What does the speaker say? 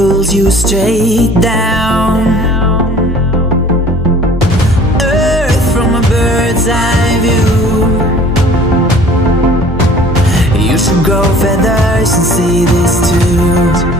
pulls you straight down. Earth from a bird's eye view. You should grow feathers and see this too.